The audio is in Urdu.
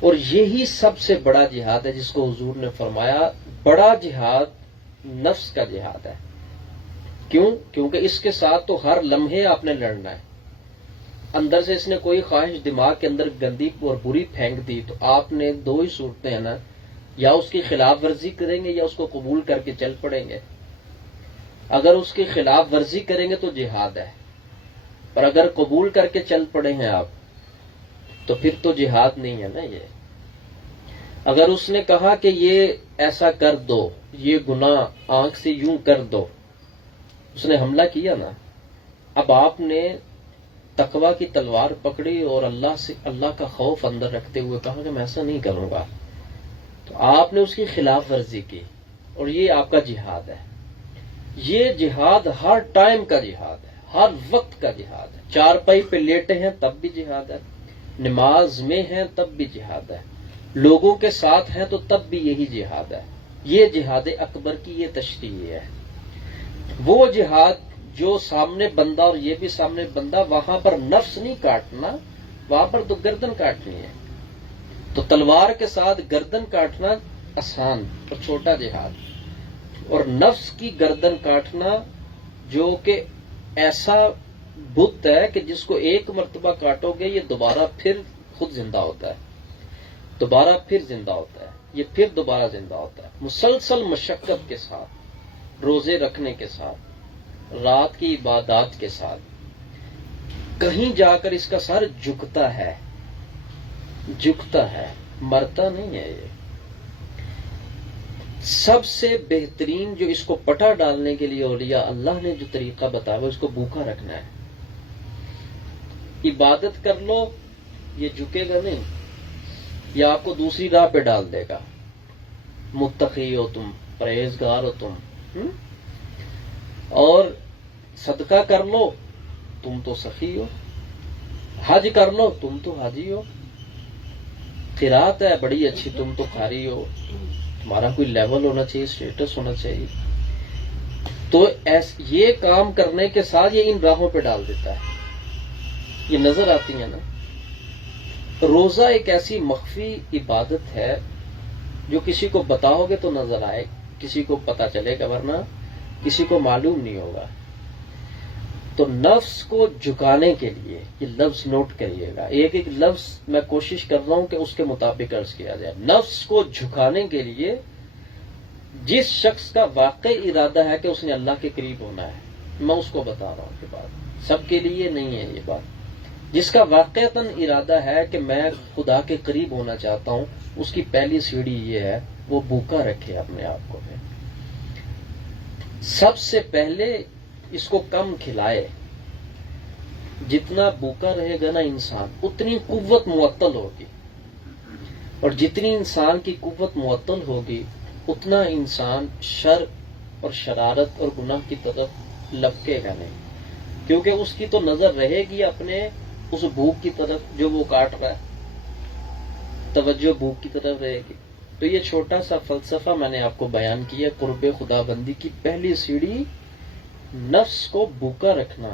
اور یہی سب سے بڑا جہاد ہے جس کو حضور نے فرمایا بڑا جہاد نفس کا جہاد ہے. کیوں؟ کیونکہ اس کے ساتھ تو ہر لمحے آپ نے لڑنا ہے. اندر سے اس نے کوئی خواہش دماغ کے اندر گندی اور بری پھینک دی تو آپ نے دو ہی صورتیں ہیں نا، یا اس کی خلاف ورزی کریں گے یا اس کو قبول کر کے چل پڑیں گے. اگر اس کی خلاف ورزی کریں گے تو جہاد ہے، اور اگر قبول کر کے چل پڑے ہیں آپ تو پھر تو جہاد نہیں ہے نا. یہ اگر اس نے کہا کہ یہ ایسا کر دو، یہ گناہ آنکھ سے یوں کر دو، اس نے حملہ کیا نا، اب آپ نے تقوی کی تلوار پکڑی اور اللہ کا خوف اندر رکھتے ہوئے کہا کہ میں ایسا نہیں کروں گا، تو آپ نے اس کی خلاف ورزی کی، اور یہ آپ کا جہاد ہے. یہ جہاد ہر ٹائم کا جہاد ہے، ہر وقت کا جہاد ہے. چارپائی پہ لیٹے ہیں تب بھی جہاد ہے، نماز میں ہیں تب بھی جہاد ہے، لوگوں کے ساتھ ہیں تو تب بھی یہی جہاد ہے. یہ جہاد اکبر کی یہ تشریح ہے. وہ جہاد جو سامنے بندہ اور یہ بھی سامنے بندہ، وہاں پر نفس نہیں کاٹنا، وہاں پر تو گردن کاٹنی ہے. تو تلوار کے ساتھ گردن کاٹنا آسان اور چھوٹا جہاد، اور نفس کی گردن کاٹنا جو کہ ایسا بت ہے کہ جس کو ایک مرتبہ کاٹو گے یہ دوبارہ پھر خود زندہ ہوتا ہے، دوبارہ پھر زندہ ہوتا ہے، یہ پھر دوبارہ زندہ ہوتا ہے. مسلسل مشقت کے ساتھ، روزے رکھنے کے ساتھ، رات کی عبادات کے ساتھ، کہیں جا کر اس کا سر جھکتا ہے، مرتا نہیں ہے. یہ سب سے بہترین جو اس کو پٹا ڈالنے کے لیے اولیاء اللہ نے جو طریقہ بتایا وہ اس کو بھوکا رکھنا ہے. عبادت کر لو، یہ جھکے گا نہیں، یہ آپ کو دوسری راہ پہ ڈال دے گا. متقی ہو تم، پرہیزگار ہو تم، اور صدقہ کر لو تم تو سخی ہو، حج کر لو تم تو حاجی ہو، قرات ہے بڑی اچھی تم تو قاری ہو. تمہارا کوئی لیول ہونا چاہیے، اسٹیٹس ہونا چاہیے. تو یہ کام کرنے کے ساتھ یہ ان راہوں پہ ڈال دیتا ہے. یہ نظر آتی ہیں نا. روزہ ایک ایسی مخفی عبادت ہے جو کسی کو بتاؤ گے تو نظر آئے، کسی کو پتا چلے گا، ورنہ کسی کو معلوم نہیں ہوگا. تو نفس کو جھکانے کے لیے یہ لفظ نوٹ کریے گا، ایک ایک لفظ میں کوشش کر رہا ہوں کہ اس کے مطابق عرض کیا جائے. نفس کو جھکانے کے لیے جس شخص کا واقعی ارادہ ہے کہ اس نے اللہ کے قریب ہونا ہے، میں اس کو بتا رہا ہوں کہ بات سب کے لیے نہیں ہے. یہ بات جس کا واقعتاً ارادہ ہے کہ میں خدا کے قریب ہونا چاہتا ہوں، اس کی پہلی سیڑھی یہ ہے وہ بھوکا رکھے اپنے آپ کو. سب سے پہلے اس کو کم کھلائے. جتنا بھوکا رہے گا نا انسان اتنی قوت معطل ہوگی، اور جتنی انسان کی قوت معطل ہوگی اتنا انسان شر اور شرارت اور گناہ کی طرف لپکے گا نہیں، کیونکہ اس کی تو نظر رہے گی اپنے اس بھوک کی طرف جو وہ کاٹ رہا ہے، توجہ بھوک کی طرف رہے گی. تو یہ چھوٹا سا فلسفہ میں نے آپ کو بیان کیا. قرب خدا بندی کی پہلی سیڑھی نفس کو بھوکا رکھنا